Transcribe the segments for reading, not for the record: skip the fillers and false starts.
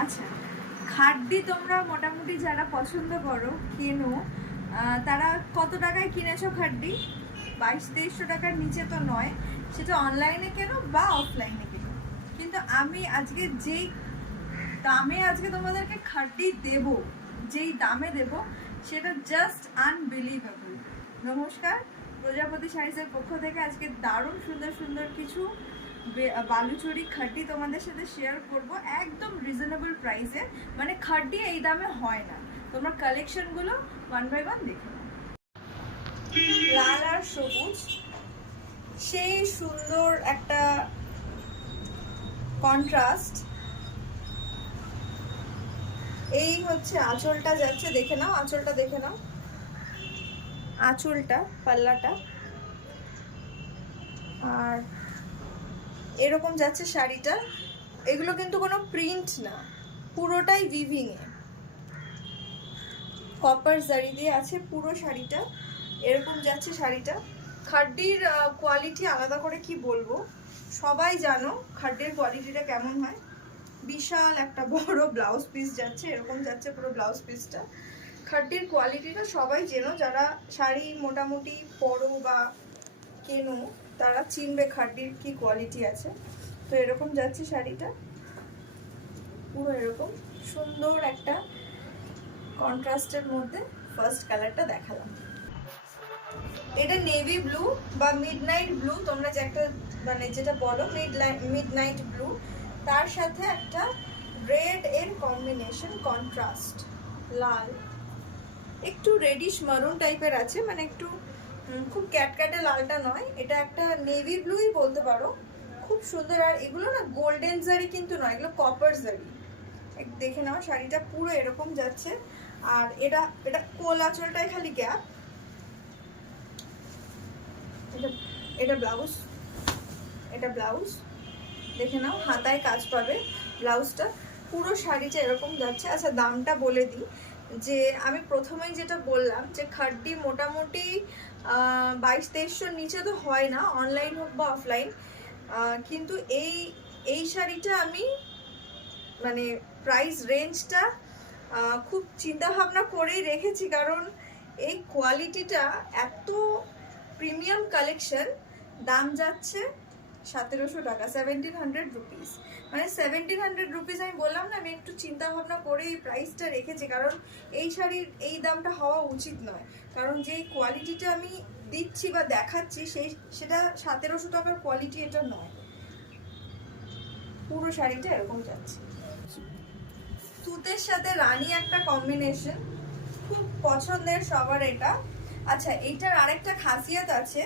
আচ্ছা, খাড্ডি তোমরা মোটামুটি যারা পছন্দ করো কেনো, তারা কত টাকায় কিনেছো খাড্ডি? 2200-2300 টাকার নিচে তো নয়, সেটা অনলাইনে কেনো বা অফলাইনে কেনো। কিন্তু আমি আজকে যেই দামে আজকে তোমাদেরকে খাড্ডি দেব, যেই দামে দেব, সেটা জাস্ট আনবিলিভেবল। নমস্কার, প্রজাপতি শাড়িজের পক্ষ থেকে আজকে দারুণ সুন্দর সুন্দর কিছু বালুচরি খাড্ডি তোমাদের সাথে শেয়ার করব একদম রিজনেবল প্রাইসে। মানে খাড্ডি এই দামে হয় না। তোমরা কালেকশনগুলো ওয়ান বাই ওয়ান দেখে নাও। লাল আর সবুজ, সেই সুন্দর একটা কন্ট্রাস্ট। এই হচ্ছে আঁচলটা যাচ্ছে, দেখে নাও আঁচলটা, দেখে নাও আঁচলটা, পাল্লাটা। আর এরকম যাচ্ছে শাড়িটা। এগুলো কিন্তু কোনো প্রিন্ট না, পুরোটাই উইভিং এ, কপার জারি দিয়ে আছে পুরো শাড়িটা। এরকম যাচ্ছে শাড়িটা। খাড্ডির কোয়ালিটি আলাদা করে কি বলবো, সবাই জানো খাড্ডির কোয়ালিটিটা কেমন হয়। বিশাল একটা বড় ব্লাউজ পিস যাচ্ছে, এরকম যাচ্ছে পুরো ব্লাউজ পিসটা। খাড্ডির কোয়ালিটিটা সবাই চেনো, যারা শাড়ি মোটামুটি পরো বা কেনো তারা চিনবে খাড্ডির কি কোয়ালিটি আছে। তো এরকম যাচ্ছে শাড়িটা, পুরো এরকম সুন্দর একটা কন্ট্রাস্টের মধ্যে। ফার্স্ট কালারটা দেখালাম, এটা নেভি ব্লু বা মিডনাইট ব্লু, তোমরা যে একটা মানে যেটা বলো মিডনাইট ব্লু, তার সাথে একটা রেড এর কম্বিনেশন, কন্ট্রাস্ট লাল, একটু রেডিশ মারুন টাইপের আছে, মানে একটু খুব ক্যাটক্যাটে লালটা নয়, এটা একটা নেভি ব্লুই বলতে পারো। খুব সুন্দর। আর এগুলো না গোল্ডেন জারি কিন্তু নয়, এগুলো কপার জারি। দেখে নাও শাড়িটা পুরো এরকম যাচ্ছে। আর এটা এটা কোল আঁচলটাই খালি গ্যাপ। এটা ব্লাউজ, এটা ব্লাউজ দেখে নাও, হাতায় কাজ পাবে ব্লাউজটা। পুরো শাড়িটা এরকম যাচ্ছে। আচ্ছা, দামটা বলে দিই, যে আমি প্রথমেই যেটা বললাম যে খাড্ডি মোটামুটি 2200-2300 নিচে তো হয় না, অনলাইন হোক বা অফলাইন। কিন্তু এই শাড়িটা আমি মানে প্রাইস রেঞ্জটা খুব চিন্তা ভাবনা করেই রেখেছি, কারণ এই কোয়ালিটিটা এত প্রিমিয়াম কালেকশন। দাম যাচ্ছে 1700 টাকা, 1700 রুপিস। মানে 1700 রুপিস আমি বললাম না, আমি একটু চিন্তা ভাবনা করে এই প্রাইসটা রেখেছি, কারণ এই শাড়ির এই দামটা হওয়া উচিত নয়। কারণ যেই কোয়ালিটিটা আমি দিচ্ছি বা দেখাচ্ছি সেটা 1700 টাকার কোয়ালিটি এটা নয়। পুরো শাড়িটা এরকম যাচ্ছে, সুতের সাথে রানী একটা কম্বিনেশন, খুব পছন্দের সবার এটা। আচ্ছা, এইটার আরেকটা খাসিয়ত আছে,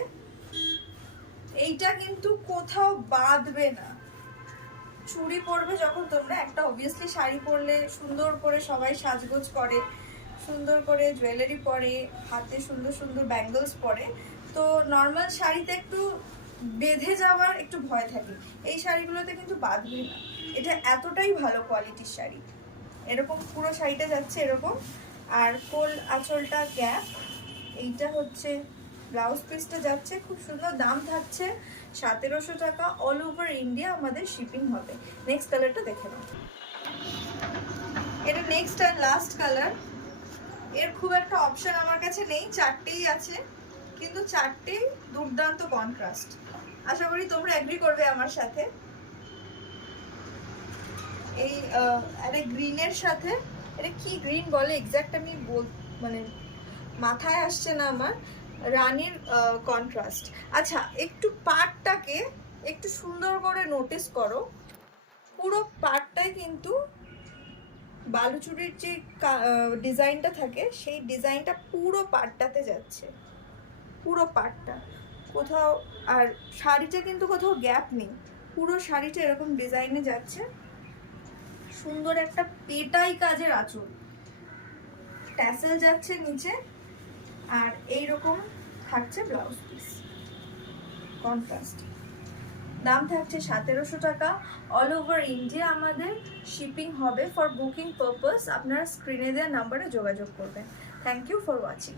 এইটা কিন্তু কোথাও বাঁধবে না। চুড়ি পরবে যখন তোমরা, একটা অবভিয়াসলি শাড়ি পরলে সুন্দর করে সবাই সাজগোজ করে, সুন্দর করে জুয়েলারি পরে, হাতে সুন্দর সুন্দর ব্যাঙ্গলস পরে, তো নর্মাল শাড়িতে একটু বেঁধে যাওয়ার একটু ভয় থাকে। এই শাড়িগুলোতে কিন্তু বাঁধবে না, এটা এতটাই ভালো কোয়ালিটির শাড়ি। এরকম পুরো শাড়িটা যাচ্ছে এরকম। আর কোল আঁচলটা গ্যাপ, এইটা হচ্ছে ব্লাউজ পিসটা যাচ্ছে, খুব সুন্দর। দাম থাকছে 1700 টাকা, অল ওভার ইন্ডিয়া আমাদের শিপিং হবে। নেক্সট কালারটা দেখে নাও, এটা নেক্সট আর লাস্ট কালার। এর খুব একটা অপশন আমার কাছে নেই, চারটেই আছে, কিন্তু চারটেই দুর্দান্ত কন্ট্রাস্ট। আশা করি তোমরা এগ্রি করবে আমার সাথে। এই একটা গ্রিনের সাথে, এটা কি গ্রিন বলে এক্স্যাক্ট আমি মানে মাথায় আসছে না আমার, রানীর কন্ট্রাস্ট। আচ্ছা, একটু পাড়টাকে একটু সুন্দর করে নোটিস করো, পুরো পাড়টায় কিন্তু বালুচুরির যে ডিজাইনটা থাকে সেই ডিজাইনটা পুরো পাড়টাতে যাচ্ছে, পুরো পাড়টা কোথাও। আর শাড়িটা কিন্তু কোথাও গ্যাপ নেই, পুরো শাড়িটা এরকম ডিজাইনে যাচ্ছে। সুন্দর একটা পেটাই কাজের আঁচল, ট্যাসেল যাচ্ছে নিচে, আর এইরকম থাকছে ব্লাউজ পিস, কন্ট্রাস্ট। দাম থাকছে 1700 টাকা, অল ওভার ইন্ডিয়া আমাদের শিপিং হবে। ফর বুকিং পারপাস আপনারা স্ক্রিনে দেওয়া নাম্বারে যোগাযোগ করবেন। Thank you for watching.